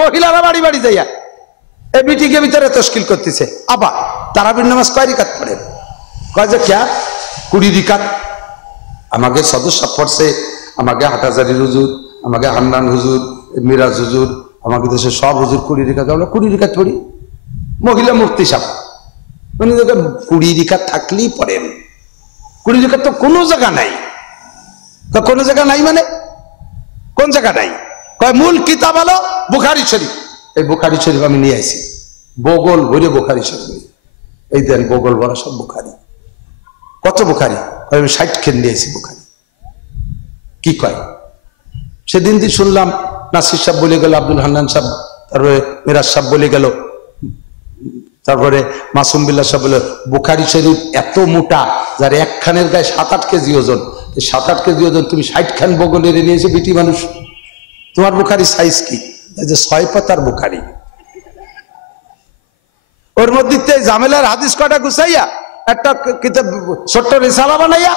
মহিলারা বাড়ি বাড়ি যাইয়া এই মিটিংয়ের ভিতরে তশকিল করতেছে। আবার তারাবির নামাজ কয় রিকাত পড়েন? কয় যে ক্যা 20 রিকাত। আমাকে সদস্য পড়ছে, আমাকে হাটাজারি হুজুর, আমাকে হান্নান হুজুর, মিরাজ হুজুর, আমাকে দেশের সব হুজুর 20 রিকাত। আমরা 20 রিকাত পড়ি। মহিলা মুফতি সাহেব মানে 20 রিকাত থাকলেই পড়েন। 20 রিকাত তো কোনো জায়গা নাই। তো কোনো জায়গা নাই মানে কোন জায়গা নাই? কয় মূল কিতাব হলো বুখারী শরীফ। এই বুখারী শরীফ আমি নিয়ে আসি, বগল ভরে বুখারী শরীফ। এই দেন বগল ভরা সব বুখারী। কত বুখারী? 60 খেন নিয়ে আসি বুখারী। কি কয়? সেদিন দিয়ে শুনলাম নাসির সাহেব বলে গেল, আব্দুল হান্নান সাহেব, তারপরে মিরাজ সাহেব বলে গেল, তারপরে মাসুম বিল্লাহ সাহেব বলে বুখারী শরীফ এত মোটা যার একখানের গায়ে 7-8 কেজি ওজন। 7-8 কেজি ওজন তুমি 60 খান বগলের নিয়েছে বিটি মানুষ। তোমার বুখারী সাইজ কি? যে 6 পাতার বুখারী। ওর মধ্যে জামেলার হাদিস কটা গুছাইয়া একটা কিতাব ছোট্ট রিসালা বানাইয়া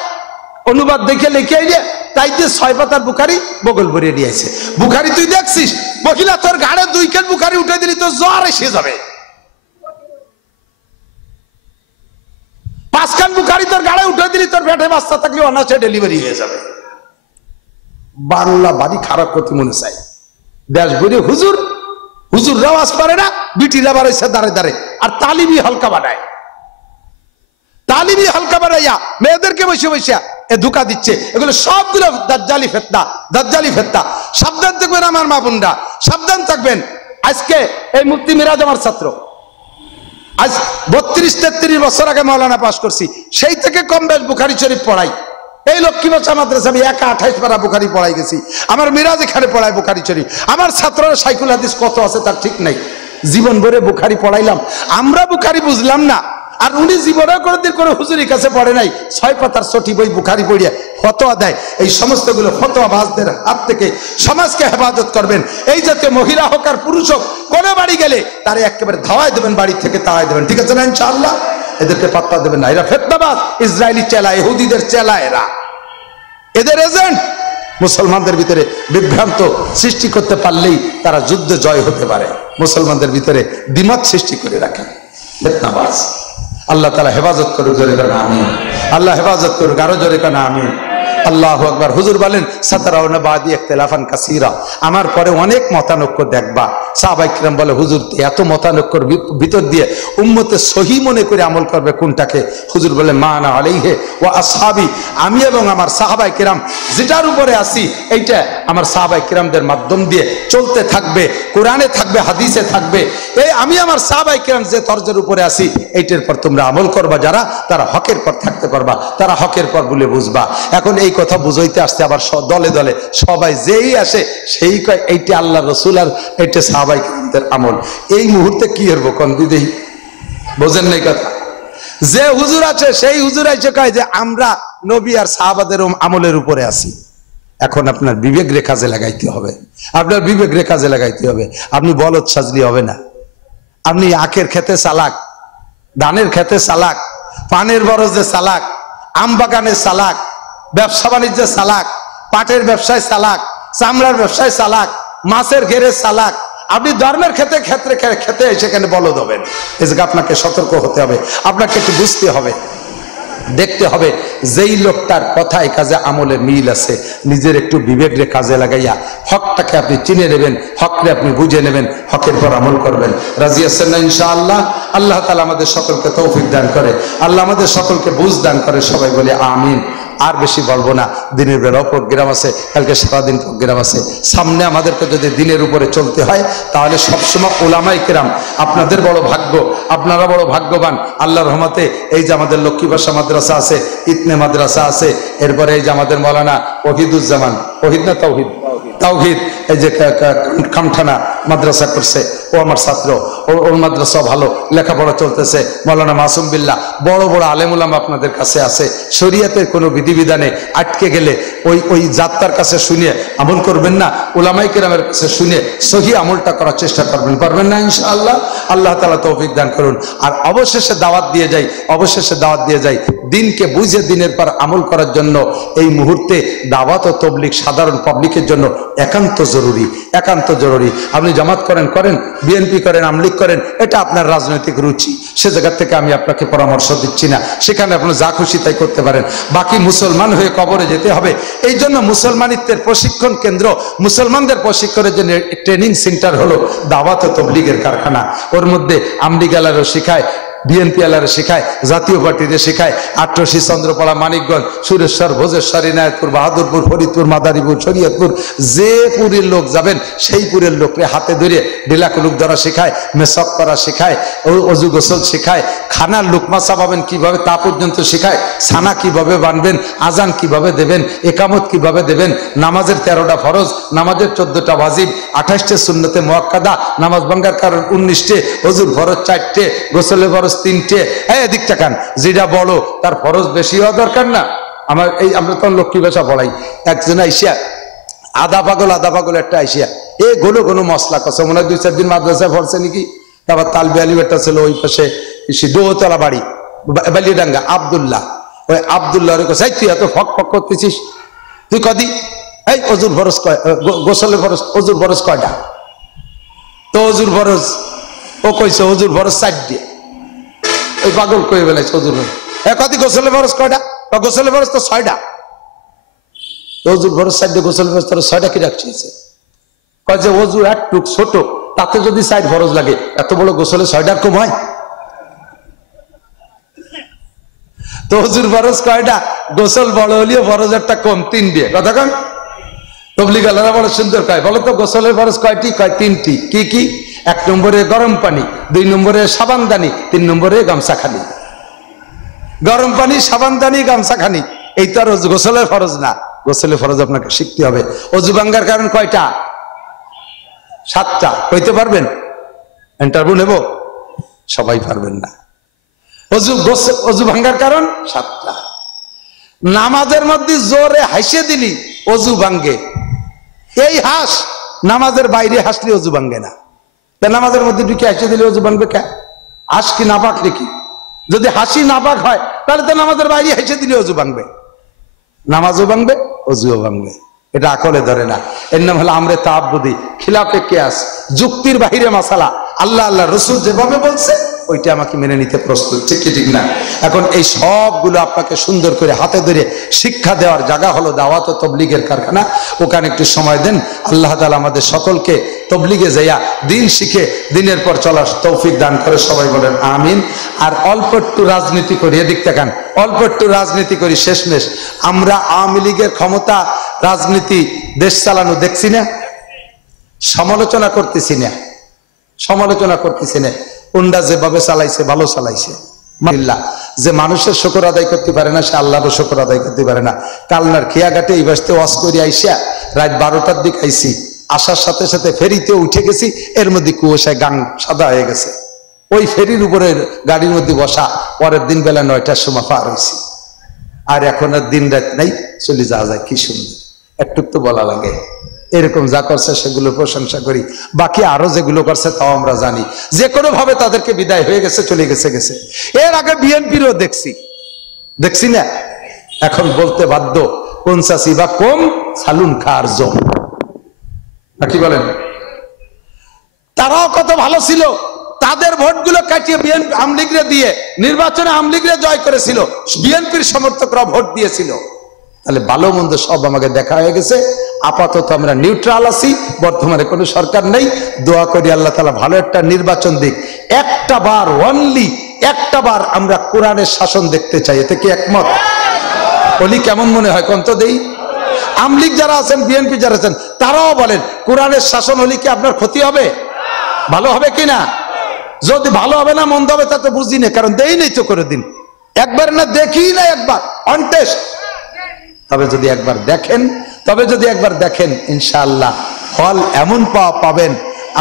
অনুবাদ দেখে লিখে আইলে তাই যে 6 পাতার বুখারী বগল ভরিয়ে নিয়েছে। বুখারী তুই দেখছিস মহিলা তোর ঘাড়ে 2 খান বুখারী উঠে দিলি তো জ্বর এসে যাবে। 5 খান বুখারী তোর ঘাড়ে উঠে দিলি তোর পেটে বাচ্চা থাকলে অনায়াসে ডেলিভারি হয়ে যাবে। বাংলা বাড়ি খারাপ করতে মনে চাই। দেশ ভরে হুজুর, হুজুর রাওয়াজ পারে না, বিটিরা বার হইছে দাঁড়ে দাঁড়ে আর তালিমি হালকা বানায়। তালিমি হালকা বানাইয়া মেয়েদেরকে বসে বসে এ ধোঁকা দিচ্ছে। এগুলো সবগুলো দাজ্জালি ফিতনা, দাজ্জালি ফিতনা। সাবধান থাকবেন আমার মা বোনরা, সাবধান থাকবেন। আজকে এই মুফতি মিরাজ আমার ছাত্র। আজ 32-33 বছর আগে মাওলানা পাস করছি, সেই থেকে কম বেশ বুখারী শরীফ পড়াই। এই লক্ষ্মীবাচ্চা মাদ্রাসা আমি একা 28 পারা বুখারী পড়াই গেছি। আমার মিরাজ এখানে পড়ায় বুখারী শরীফ। আমার ছাত্ররা সাইকুল হাদিস কত আছে তার ঠিক নাই। জীবন ভরে বুখারী পড়াইলাম, আমরা বুখারী বুঝলাম না। আর উনি জীবনে কোনোদিন কোনো হুজুরের কাছে পড়ে নাই। 6 পাতার ছোটি বই বুখারী পড়িয়া ফতোয়া দেয়। এই সমস্তগুলো ফতোয়াবাজদের হাত থেকে সমাজকে হেফাজত করবেন। এই জাতীয় মহিলা হোক আর পুরুষ হোক, কোনো বাড়ি গেলে তারা একেবারে ধাওয়ায় দেবেন, বাড়ি থেকে তাড়াই দেবেন। ঠিক আছে না ইনশাআল্লাহ? এদেরকে পাত্তা দেবেন না। এরা ফিতনাবাজ, ইসরায়েলি চেলা, ইহুদিদের চেলা। এরা এদের এজেন্ট। মুসলমানদের ভিতরে বিভ্রান্ত সৃষ্টি করতে পারলেই তারা যুদ্ধে জয় হতে পারে। মুসলমানদের ভিতরে দ্বিমত সৃষ্টি করে রাখে ফিতনাবাজ। আল্লাহ তাআলা হেফাজত করুক, জোরে কানা আমিন। আল্লাহ হেফাজত করুক, আরো জোরে কানা আমিন। আল্লাহু আকবার। হুজুর বলেন সাতারাউনা বাদি ইখতিলাফান কাসীরা, আমার পরে অনেক মতানৈক্য দেখবা। সাহাবায়ে কিরাম বলে হুজুর এত মতানৈক্যর ভিতর দিয়ে উম্মতে সহি মনে করে আমল করবে কোনটাকে? হুজুর বলে মা আনা আলাইহি ওয়া আসহাবি, আমি এবং আমার সাহাবায়ে কিরাম যেটার উপরে আছি এইটা আমার সাহাবায়ে কিরামদের মাধ্যম দিয়ে চলতে থাকবে, কোরআনে থাকবে, হাদিসে থাকবে। এই আমি আমার সাহাবায়ে কিরাম যে তরজের উপরে আছি এইটার পর তোমরা আমল করবা। যারা তারা হকের পর থাকতে পারবা, তারা হকের পর বলে বুঝবা। এখন এই কথা বুঝাইতে আসতে আবার দলে দলে সবাই যেই আসে সেই কয় এইটা আল্লাহ রসুল আর এইটা সাহাবায়ে কিরামদের আমল। এই মুহূর্তে কি করবো কোন দিদি? বোঝেন নাই কথা? যে হুজুর আছে সেই হুজুর এসে কয় যে আমরা নবী আর সাহাবাদের আমলের উপরে আছি। এখন আপনার বিবেক রে কাজে লাগাইতে হবে, আপনার বিবেক রে কাজে লাগাইতে হবে। আপনি বলদ সাজলি হবে না। আপনি আখের খেতে চালাক, ধানের খেতে চালাক, পানের বরজে চালাক, আম বাগানের চালাক, ব্যবসা বাণিজ্যে চালাক, পাটের ব্যবসায় চালাক, চামড়ার ব্যবসায় চালাক, মাছের ঘেরে চালাক। আপনি ধর্মের খেতে সেখানে বলদ হবেন। এদিকে আপনাকে সতর্ক হতে হবে, আপনাকে একটু বুঝতে হবে, দেখতে হবে যেই লোকটার কথায় কাজে আমলে মিল আছে। নিজের একটু বিবেক রে কাজে লাগাইয়া হকটাকে আপনি চিনে নেবেন, হকরে আপনি বুঝে নেবেন, হকের পর আমল করবেন। রাজি আছেন না ইনশাআল্লাহ? আল্লাহ তাআলা আমাদের সকলকে তৌফিক দান করে, আল্লাহ আমাদের সকলকে বুঝ দান করে। সবাই বলে আমিন। আর বেশি বলবো না, দিনের বেলাও প্রোগ্রাম আছে, কালকে সারাদিন প্রোগ্রাম আছে। সামনে আমাদেরকে যদি দিনের উপরে চলতে হয় তাহলে সবসময় উলামায়ে কেরাম, আপনাদের বড় ভাগ্য, আপনারা বড় ভাগ্যবান। আল্লাহর রহমতে এই যে আমাদের লক্ষ্মীবাসা মাদ্রাসা আছে, ইতনে মাদ্রাসা আছে, এরপরে এই যে আমাদের মৌলানা ওহিদুজ্জামান, ওহিদ না তাওহিদ, তাওহিদ, এই যে খামখানা মাদ্রাসা করছে, ও আমার ছাত্র, ওর মাদ্রাসা ভালো, লেখাপড়া চলতেছে। মৌলানা মাসুম বিল্লাহ, বড় বড় আলেম উলামা আপনাদের কাছে আছে। শরীয়তের কোনো বিধিবিধানে আটকে গেলে ওই যাত্রার কাছে শুনে আমল করবেন না, উলামায়ে কেরামের কাছে শুনে সহি আমলটা করার চেষ্টা করবেন। পারবেন না ইনশাআল্লাহ? আল্লাহ তাআলা তৌফিক দান করুন। আর অবশেষে দাওয়াত দিয়ে যাই, দিনকে বুঝে দিনের পর আমল করার জন্য এই মুহূর্তে দাওয়াত ও তবলিগ সাধারণ পাবলিকের জন্য একান্ত জরুরি, একান্ত জরুরি। আপনি জামাত করেন করেন, বিএনপি করেন, আওয়ামী লীগ করেন, এটা আপনার রাজনৈতিক রুচি। সে জায়গা থেকে আমি আপনাকে পরামর্শ দিচ্ছি না, সেখানে আপনি যা খুশি তাই করতে পারেন। বাকি মুসলমান হয়ে কবরে যেতে হবে। এই জন্য মুসলমানিত্বের প্রশিক্ষণ কেন্দ্র, মুসলমানদের প্রশিক্ষণের জন্য ট্রেনিং সেন্টার হলো দাওয়াত ও তবলিগের কারখানা। ওর মধ্যে আমলিগালারও শেখায়, বিএনপি আলারে শেখায়, জাতীয় পার্টিতে শেখায়, আট্রসি, চন্দ্রপাড়া, মানিকগঞ্জ, সুরেশ্বর, ভোজেশ্বর, ইনায়তপুর, বাহাদুরপুর, ফরিদপুর, মাদারীপুর, শরীয়তপুর, যে পুরীর লোক যাবেন সেই পুরের লোককে হাতে ধরে ডিলাকুলুক ধরা শেখায়, মেসক করা শেখায়, অজু গোসল শেখায়, খানার লুকমা চাবাবেন কিভাবে তা পর্যন্ত শেখায়, ছানা কিভাবে বানবেন, আজান কিভাবে দেবেন, একামত কিভাবে দেবেন, নামাজের 13টা ফরজ, নামাজের 14টা ওয়াজিব, 28টে সুন্নতে মুআক্কাদা, নামাজ ভাঙ্গার কারণ 19টে, অজুর ফরজ 4টে, গোসলের ফরজ 3টে। এদিক টাকান, যেটা বড় তার ফরজ বেশি হওয়া দরকার না? আমার এই আমরা তো লক্ষ্মী ভাষা পড়াই, একজন আইসিয়া আধা পাগল একটা আইসিয়া এ গোলো মশলা কষা, মনে হয় 2-4 দিন মাদ্রাসায় পড়ছে নাকি। তারপর তালবি আলী একটা ছিল ওই পাশে দোতলা বাড়ি, বালিডাঙ্গা, আবদুল্লাহ, ওই আবদুল্লাহ তুই এত ফক করতেছিস, তুই কদি এই অজুর ফরজ কয়, গোসলের ফরজ, অজুর ফরজ কয়টা? তো অজুর ফরজ ও কইছে অজুর ফরজ 4টে। ওই পাগল কয়ে বেলাইছে অজুর ফরজ, কদি গোসলের ফরজ কয়টা? গোসলের ফরজ তো 6টা। অজুর ফরজ 4টে, গোসলের ফরজ তোর 6টা কি রাখছে? কয় যে অজু একটু ছোট, তাতে যদি 4 ফরজ লাগে, এত বড় গোসলে 6টার কম হয়? তো অজুর ফরজ কয়টা? গোসল বড় হলেও ফরজ একটা কম, 3 দিয়ে। কথা কন তবলিগ আলারা বড় সুন্দর কয়, বলো তো গোসলের ফরজ কয়টি? কয় 3টি। কি কি? 1 নম্বরে গরম পানি, 2 নম্বরে সাবানদানি, 3 নম্বরে গামছাখানি। গরম পানি, সাবানদানি, গামছাখানি, এই তো আর গোসলের ফরজ না। গোসলের ফরজ আপনাকে শিখতে হবে। অজু ভাঙ্গার কারণ কয়টা? 7টা। কইতে পারবেন? ইন্টারভিউ নেব? সবাই পারবেন না। অজু ভাঙ্গার কারণ 7টা। নামাজের মধ্যে জোরে হাসিয়ে দিলি অজু ভাঙ্গে, এই হাস। নামাজের বাইরে হাসলে অজু ভাঙ্গে না। নামাজের মধ্যে ঢুকে হাসিয়ে দিলে অজু ভাঙ্গবে কে? হাস কি নাপাক নাকি? যদি হাসি নাপাক হয় তাহলে তো নামাজের বাইরে হাসিয়ে দিলে অজু ভাঙ্গবে, নামাজও ভাঙবে, অজুও ভাঙবে। এটা আকলে ধরে না। এর নাম হলো আমরে তাআব্বুদি, খিলাফে কিয়াস, যুক্তির বাহিরে মাসালা। আল্লাহ রসুল যেভাবে বলছে ওইটা আমাকে মেনে নিতে প্রস্তুত, ঠিক কি ঠিক না? এখন এই সবগুলো আপনাকে সুন্দর করে হাতে ধরে শিক্ষা দেওয়ার জায়গা হলো দাওয়াত ও তবলিগের কারখানা। ওখানে একটু সময় দেন। আল্লাহ তাআলা আমাদের সকলকে তবলিগে যাইয়া দিন শিখে দিনের পর চলার তৌফিক দান করে, সবাই বলেন আমিন। আর অল্প একটু রাজনীতি করি, এদিক তাকান, অল্প একটু রাজনীতি করি। শেষমেশ আমরা আওয়ামী লীগের ক্ষমতা, রাজনীতি, দেশ চালানো দেখছি না, সমালোচনা করতেছি না, সমালোচনা করতেছি না। উন্ডা যেভাবে চালাইছে ভালো চালাইছে। যে মানুষের শুকর আদায় করতে পারে না সে আল্লাহরও শুকর আদায় করতে পারে না। কালনার খেয়াঘাটে এই বাসতে ওয়াজ করে আইসা রাত 12টার দিকে আইসি, আসার সাথে সাথে ফেরিতে উঠে গেছি, এর মধ্যে কুয়াশায় গাং সাদা হয়ে গেছে। ওই ফেরির উপরে গাড়ির মধ্যে বসা, পরের দিন বেলা 9টার সময় পার হয়েছি। আর এখন আর দিন রাত নাই, চলে যাওয়া যায়। কি সুন্দর, একটু তো বলা লাগে। এরকম যা করছে সেগুলো প্রশংসা করি, বাকি আরো যেগুলো করছে তাও আমরা জানি। যে কোনো ভাবে তাদেরকে বিদায় হয়ে গেছে, চলে গেছে। এর আগে বিএনপিরও দেখছি না। এখন বলতে বাধ্য, কোন চাষি বা কম সালুন খার জম, কি বলেন? তারাও কত ভালো ছিল, তাদের ভোটগুলো কাটিয়ে বিএনপি আওয়ামী লীগরে দিয়ে নির্বাচনে আওয়ামী লীগরে জয় করেছিল, বিএনপির সমর্থকরা ভোট দিয়েছিল। তাহলে ভালো মন্দ সব আমাকে দেখা হয়ে গেছে। আপাতত আমরা নিউট্রাল আছি, বর্তমানে কোনো সরকার নেই। দোয়া করি আল্লাহ তাআলা ভালো একটা নির্বাচন দিক। একটা বার, অনলি একটা বার আমরা কোরআনের শাসন দেখতে চাই। এতে কি একমত? বলি কেমন মনে হয় কন্ত দেই? আওয়ামী লীগ যারা আছেন, বিএনপি যারা আছেন, তারাও বলেন কোরআনের শাসন হলে কি আপনার ক্ষতি হবে? ভালো হবে কিনা? যদি ভালো হবে না মন্দ হবে তা তো বুঝি না, কারণ দেই নেই তো করে দিন। একবার না দেখি না, একবার অন টেস্ট। তবে যদি একবার দেখেন ইনশাআল্লাহ ফল এমন পাবেন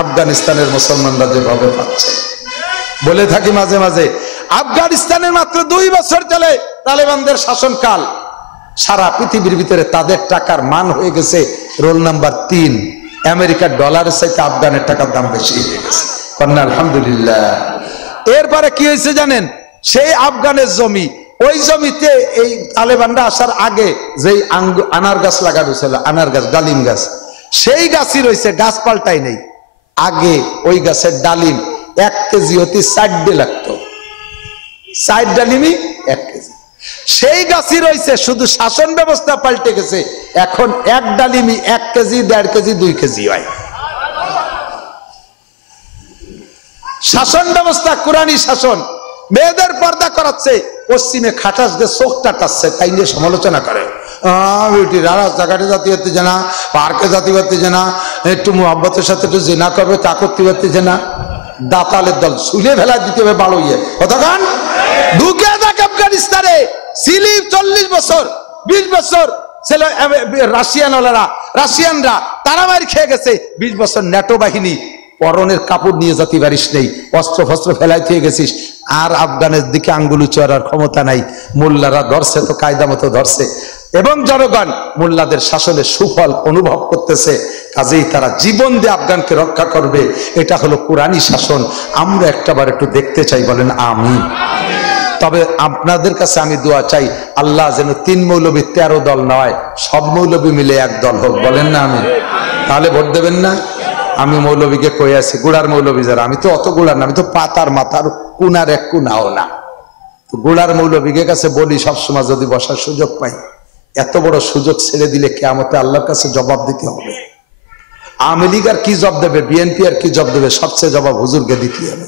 আফগানিস্তানের মুসলমানরা যেভাবে পাচ্ছে। বলে থাকি মাঝে মাঝে, আফগানিস্তানের মাত্র 2 বছর চলে তালেবানদের শাসনকাল। সারা পৃথিবীর ভিতরে তাদের টাকার মান হয়ে গেছে রোল নাম্বার 3। আমেরিকার ডলারের চাইতে আফগানের টাকার দাম বেশি হয়ে গেছে। কন্যা আলহামদুলিল্লাহ। এরপরে কি হয়েছে জানেন? সেই আফগানের জমি, ওই জমিতে এই তালেবানরা আসার আগে যে আনার গাছ লাগানো ছিল, আনার গাছ, ডালিম গাছ, সেই গাছই রয়েছে, গাছ পাল্টাই নেই। আগে ওই গাছের ডালিম 1 কেজি হতে 4 লাগতো, 4 ডালিমই 1 কেজি। সেই গাছই রয়েছে, শুধু শাসন ব্যবস্থা পাল্টে গেছে। এখন 1 ডালিমই 1 কেজি, 1.5 কেজি, 2 কেজি হয়। শাসন ব্যবস্থা কোরআনী শাসন। মেয়েদের পর্দা করাচ্ছে, পশ্চিমে খাটাস দিয়ে চোখ টাটাচ্ছে, তাই নিয়ে সমালোচনা করে। রাস্তাঘাটে জাতি হচ্ছে না, পার্কে জাতি হচ্ছে না, একটু মোহাব্বতের সাথে একটু জেনা করবে, তা করতে পারতেছে না। দাতালের দল ছুলে ফেলা দিতে হবে বাড়িয়ে কতক্ষণ ঢুকে দেখ আফগানিস্তানে সিলি 40 বছর 20 বছর ছেলে রাশিয়ানরা তারা মার খেয়ে গেছে। 20 বছর ন্যাটো বাহিনী, পরনের কাপড় নিয়ে যেতে পারিস নেই, অস্ত্র ফস্ত্র ফেলাই দিয়ে গেছিস, আর আফগানের দিকে আঙ্গুল চড়ার ক্ষমতা নাই। মোল্লারা ধরছে তো কায়দা মতো ধরছে, এবং জনগণ মোল্লাদের শাসনের সুফল অনুভব করতেছে। কাজেই তারা জীবন দিয়ে আফগানকে রক্ষা করবে। এটা হলো কোরআনী শাসন। আমরা একটাবার একটু দেখতে চাই, বলেন আমিন। তবে আপনাদের কাছে আমি দোয়া চাই, আল্লাহ যেন 3 মৌলবী 13 দল নয়, সব মৌলবী মিলে এক দল হোক, বলেন না আমিন। তাহলে ভোট দেবেন না? আমি মৌলবীকে কয়ে আছি, গুড়ার মৌলবী যারা, আমি তো অত গুড়ার না, আমি তো পাতার মাথার কুনার এক কুনাও না। গুড়ার মৌলবীকে কাছে বলি সবসময়, যদি বসার সুযোগ পাই, এত বড় সুযোগ ছেড়ে দিলে কিয়ামতে আল্লাহর কাছে জবাব দিতে হবে। আওয়ামী লীগ আর কি জবাব দেবে, বিএনপি আর কি জবাব দেবে, সবচেয়ে জবাব হুজুরকে দিতে হবে।